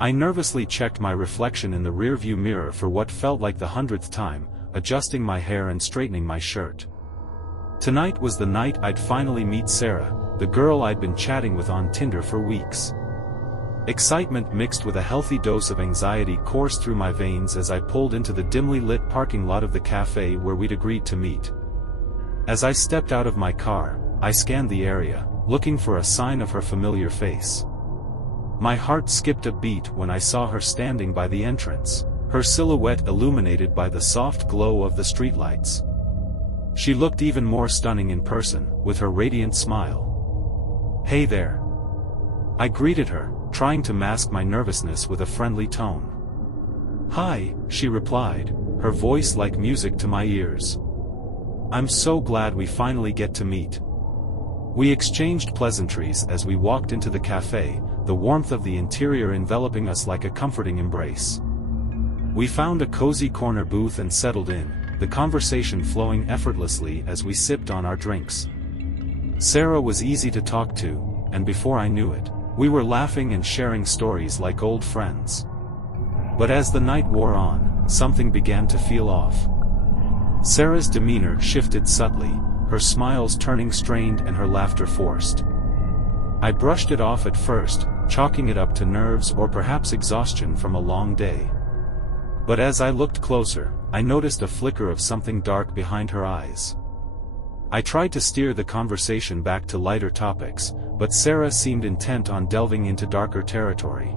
I nervously checked my reflection in the rearview mirror for what felt like the 100th time, adjusting my hair and straightening my shirt. Tonight was the night I'd finally meet Sarah, the girl I'd been chatting with on Tinder for weeks. Excitement mixed with a healthy dose of anxiety coursed through my veins as I pulled into the dimly lit parking lot of the cafe where we'd agreed to meet. As I stepped out of my car, I scanned the area, looking for a sign of her familiar face. My heart skipped a beat when I saw her standing by the entrance, her silhouette illuminated by the soft glow of the streetlights. She looked even more stunning in person, with her radiant smile. "Hey there." I greeted her, trying to mask my nervousness with a friendly tone. "Hi," she replied, her voice like music to my ears. "I'm so glad we finally get to meet." We exchanged pleasantries as we walked into the cafe, the warmth of the interior enveloping us like a comforting embrace. We found a cozy corner booth and settled in, the conversation flowing effortlessly as we sipped on our drinks. Sarah was easy to talk to, and before I knew it, we were laughing and sharing stories like old friends. But as the night wore on, something began to feel off. Sarah's demeanor shifted subtly, her smiles turning strained and her laughter forced. I brushed it off at first, chalking it up to nerves or perhaps exhaustion from a long day. But as I looked closer, I noticed a flicker of something dark behind her eyes. I tried to steer the conversation back to lighter topics, but Sarah seemed intent on delving into darker territory.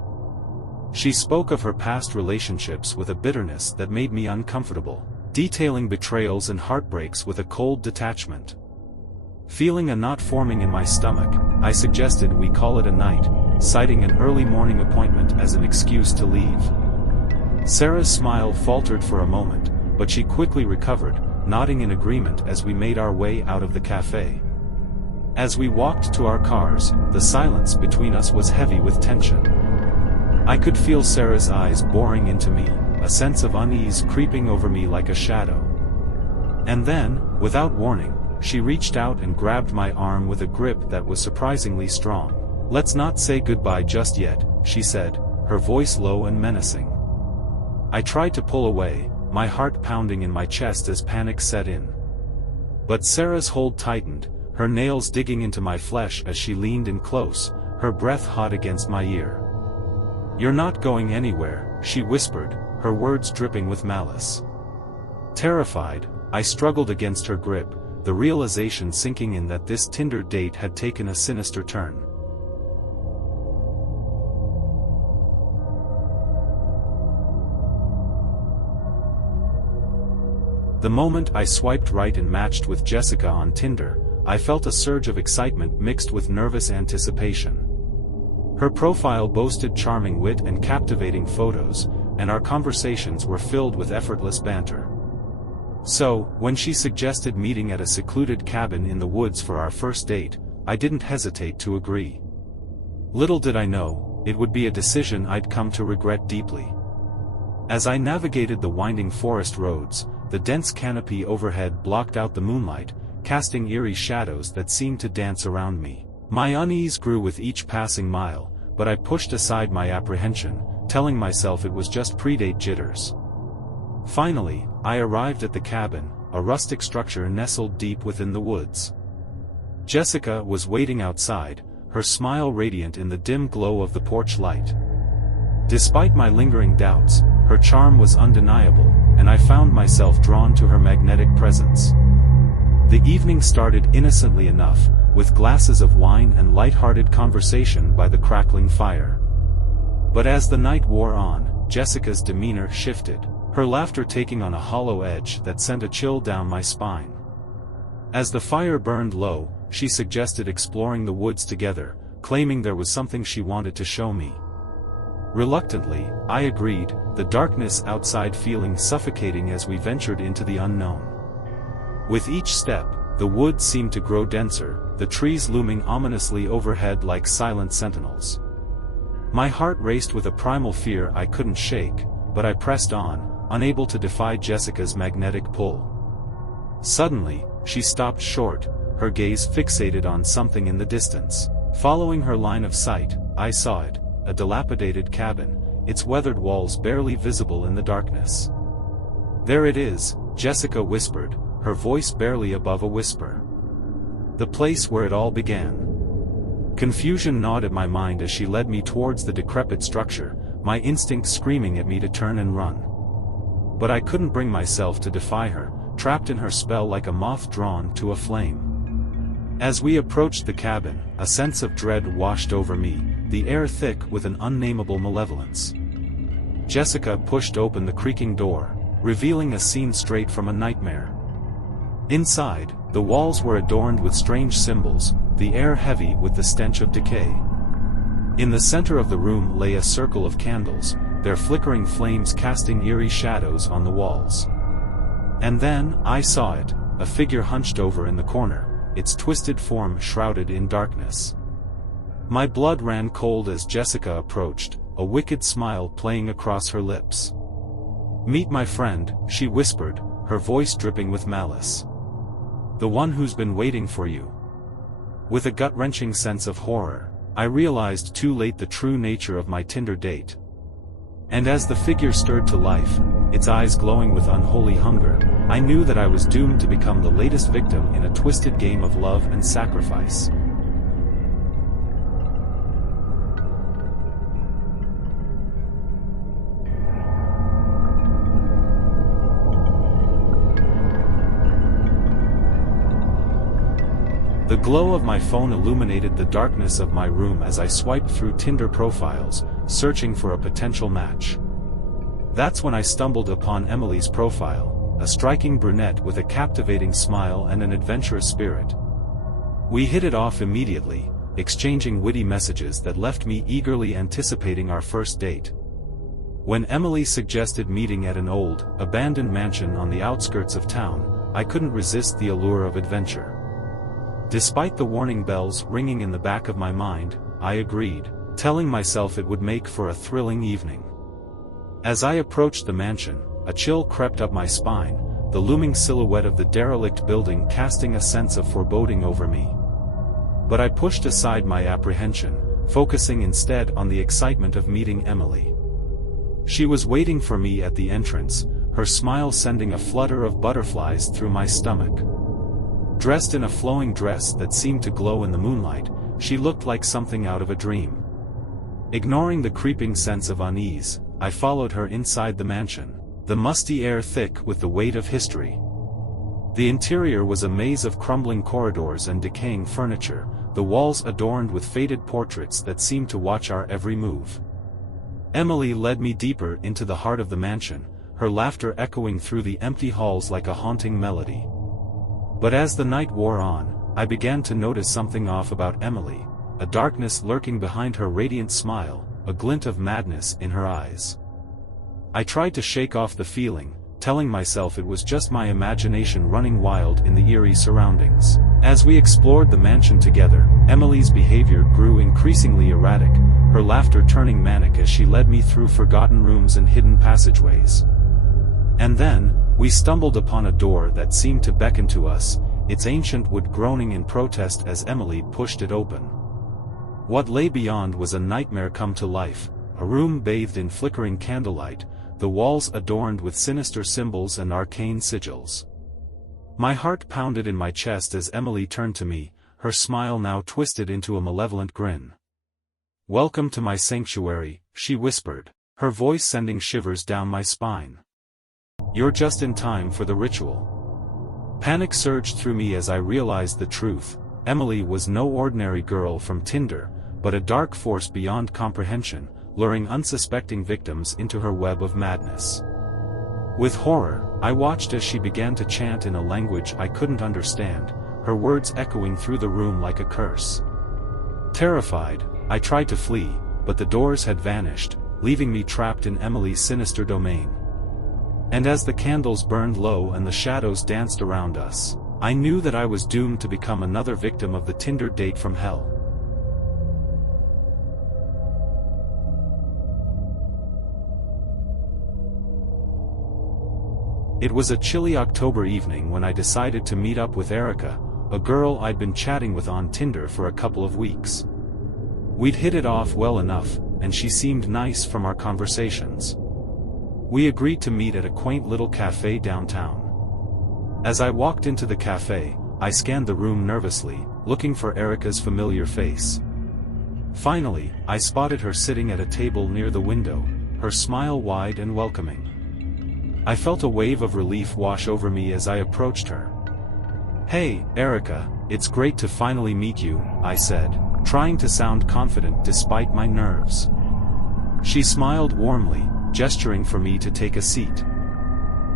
She spoke of her past relationships with a bitterness that made me uncomfortable, detailing betrayals and heartbreaks with a cold detachment. Feeling a knot forming in my stomach, I suggested we call it a night, citing an early morning appointment as an excuse to leave. Sarah's smile faltered for a moment, but she quickly recovered, nodding in agreement as we made our way out of the cafe. As we walked to our cars, the silence between us was heavy with tension. I could feel Sarah's eyes boring into me, a sense of unease creeping over me like a shadow. And then, without warning, she reached out and grabbed my arm with a grip that was surprisingly strong. "Let's not say goodbye just yet," she said, her voice low and menacing. I tried to pull away, my heart pounding in my chest as panic set in. But Sarah's hold tightened, her nails digging into my flesh as she leaned in close, her breath hot against my ear. "You're not going anywhere," she whispered, her words dripping with malice. Terrified, I struggled against her grip, the realization sinking in that this Tinder date had taken a sinister turn. The moment I swiped right and matched with Jessica on Tinder, I felt a surge of excitement mixed with nervous anticipation. Her profile boasted charming wit and captivating photos, and our conversations were filled with effortless banter. So, when she suggested meeting at a secluded cabin in the woods for our first date, I didn't hesitate to agree. Little did I know, it would be a decision I'd come to regret deeply. As I navigated the winding forest roads, the dense canopy overhead blocked out the moonlight, casting eerie shadows that seemed to dance around me. My unease grew with each passing mile, but I pushed aside my apprehension, telling myself it was just pre-date jitters. Finally, I arrived at the cabin, a rustic structure nestled deep within the woods. Jessica was waiting outside, her smile radiant in the dim glow of the porch light. Despite my lingering doubts, her charm was undeniable, and I found myself drawn to her magnetic presence. The evening started innocently enough, with glasses of wine and light-hearted conversation by the crackling fire. But as the night wore on, Jessica's demeanor shifted, her laughter taking on a hollow edge that sent a chill down my spine. As the fire burned low, she suggested exploring the woods together, claiming there was something she wanted to show me. Reluctantly, I agreed, the darkness outside feeling suffocating as we ventured into the unknown. With each step, the woods seemed to grow denser, the trees looming ominously overhead like silent sentinels. My heart raced with a primal fear I couldn't shake, but I pressed on, unable to defy Jessica's magnetic pull. Suddenly, she stopped short, her gaze fixated on something in the distance. Following her line of sight, I saw it, a dilapidated cabin, its weathered walls barely visible in the darkness. "There it is," Jessica whispered, her voice barely above a whisper. "The place where it all began." Confusion gnawed at my mind as she led me towards the decrepit structure, my instinct screaming at me to turn and run. But I couldn't bring myself to defy her, trapped in her spell like a moth drawn to a flame. As we approached the cabin, a sense of dread washed over me, the air thick with an unnameable malevolence. Jessica pushed open the creaking door, revealing a scene straight from a nightmare. Inside, the walls were adorned with strange symbols, the air heavy with the stench of decay. In the center of the room lay a circle of candles, their flickering flames casting eerie shadows on the walls. And then, I saw it, a figure hunched over in the corner, its twisted form shrouded in darkness. My blood ran cold as Jessica approached, a wicked smile playing across her lips. "Meet my friend," she whispered, her voice dripping with malice. "The one who's been waiting for you." With a gut-wrenching sense of horror, I realized too late the true nature of my Tinder date. And as the figure stirred to life, its eyes glowing with unholy hunger, I knew that I was doomed to become the latest victim in a twisted game of love and sacrifice. The glow of my phone illuminated the darkness of my room as I swiped through Tinder profiles, searching for a potential match. That's when I stumbled upon Emily's profile, a striking brunette with a captivating smile and an adventurous spirit. We hit it off immediately, exchanging witty messages that left me eagerly anticipating our first date. When Emily suggested meeting at an old, abandoned mansion on the outskirts of town, I couldn't resist the allure of adventure. Despite the warning bells ringing in the back of my mind, I agreed, telling myself it would make for a thrilling evening. As I approached the mansion, a chill crept up my spine, the looming silhouette of the derelict building casting a sense of foreboding over me. But I pushed aside my apprehension, focusing instead on the excitement of meeting Emily. She was waiting for me at the entrance, her smile sending a flutter of butterflies through my stomach. Dressed in a flowing dress that seemed to glow in the moonlight, she looked like something out of a dream. Ignoring the creeping sense of unease, I followed her inside the mansion, the musty air thick with the weight of history. The interior was a maze of crumbling corridors and decaying furniture, the walls adorned with faded portraits that seemed to watch our every move. Emily led me deeper into the heart of the mansion, her laughter echoing through the empty halls like a haunting melody. But as the night wore on, I began to notice something off about Emily, a darkness lurking behind her radiant smile, a glint of madness in her eyes. I tried to shake off the feeling, telling myself it was just my imagination running wild in the eerie surroundings. As we explored the mansion together, Emily's behavior grew increasingly erratic, her laughter turning manic as she led me through forgotten rooms and hidden passageways. And then, we stumbled upon a door that seemed to beckon to us, its ancient wood groaning in protest as Emily pushed it open. What lay beyond was a nightmare come to life, a room bathed in flickering candlelight, the walls adorned with sinister symbols and arcane sigils. My heart pounded in my chest as Emily turned to me, her smile now twisted into a malevolent grin. "Welcome to my sanctuary," she whispered, her voice sending shivers down my spine. "You're just in time for the ritual." Panic surged through me as I realized the truth. Emily was no ordinary girl from Tinder, but a dark force beyond comprehension, luring unsuspecting victims into her web of madness. With horror, I watched as she began to chant in a language I couldn't understand, her words echoing through the room like a curse. Terrified, I tried to flee, but the doors had vanished, leaving me trapped in Emily's sinister domain. And as the candles burned low and the shadows danced around us, I knew that I was doomed to become another victim of the Tinder date from hell. It was a chilly October evening when I decided to meet up with Erica, a girl I'd been chatting with on Tinder for a couple of weeks. We'd hit it off well enough, and she seemed nice from our conversations. We agreed to meet at a quaint little cafe downtown. As I walked into the cafe, I scanned the room nervously, looking for Erica's familiar face. Finally, I spotted her sitting at a table near the window, her smile wide and welcoming. I felt a wave of relief wash over me as I approached her. "Hey, Erica, it's great to finally meet you," I said, trying to sound confident despite my nerves. She smiled warmly, gesturing for me to take a seat.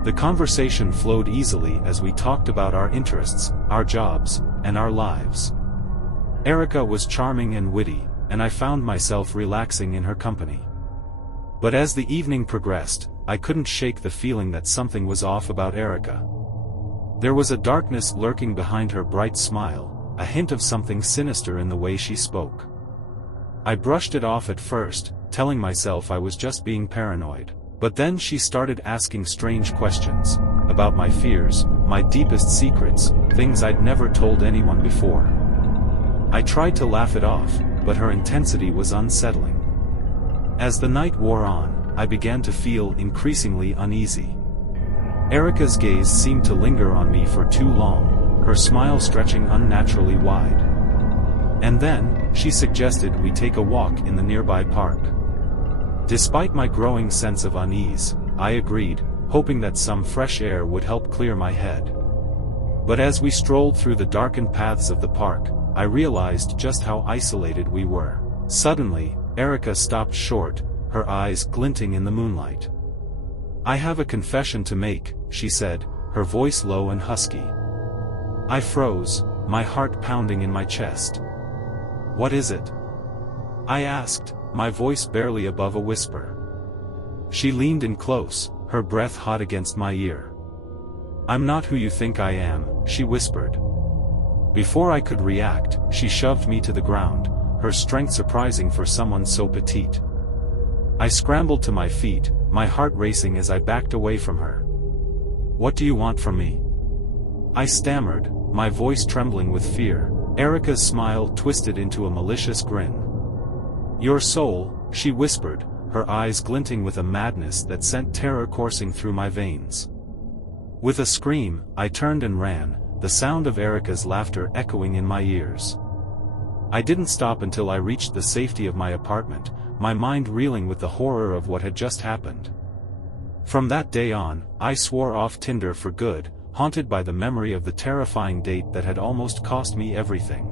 The conversation flowed easily as we talked about our interests, our jobs, and our lives. Erica was charming and witty, and I found myself relaxing in her company. But as the evening progressed, I couldn't shake the feeling that something was off about Erica. There was a darkness lurking behind her bright smile, a hint of something sinister in the way she spoke. I brushed it off at first, telling myself I was just being paranoid. But then she started asking strange questions, about my fears, my deepest secrets, things I'd never told anyone before. I tried to laugh it off, but her intensity was unsettling. As the night wore on, I began to feel increasingly uneasy. Erica's gaze seemed to linger on me for too long, her smile stretching unnaturally wide. And then, she suggested we take a walk in the nearby park. Despite my growing sense of unease, I agreed, hoping that some fresh air would help clear my head. But as we strolled through the darkened paths of the park, I realized just how isolated we were. Suddenly, Erica stopped short, her eyes glinting in the moonlight. "I have a confession to make," she said, her voice low and husky. I froze, my heart pounding in my chest. "What is it?" I asked, my voice barely above a whisper. She leaned in close, her breath hot against my ear. "I'm not who you think I am," she whispered. Before I could react, she shoved me to the ground, her strength surprising for someone so petite. I scrambled to my feet, my heart racing as I backed away from her. "What do you want from me?" I stammered, my voice trembling with fear. Erica's smile twisted into a malicious grin. "Your soul," she whispered, her eyes glinting with a madness that sent terror coursing through my veins. With a scream, I turned and ran, the sound of Erica's laughter echoing in my ears. I didn't stop until I reached the safety of my apartment, my mind reeling with the horror of what had just happened. From that day on, I swore off Tinder for good, haunted by the memory of the terrifying date that had almost cost me everything.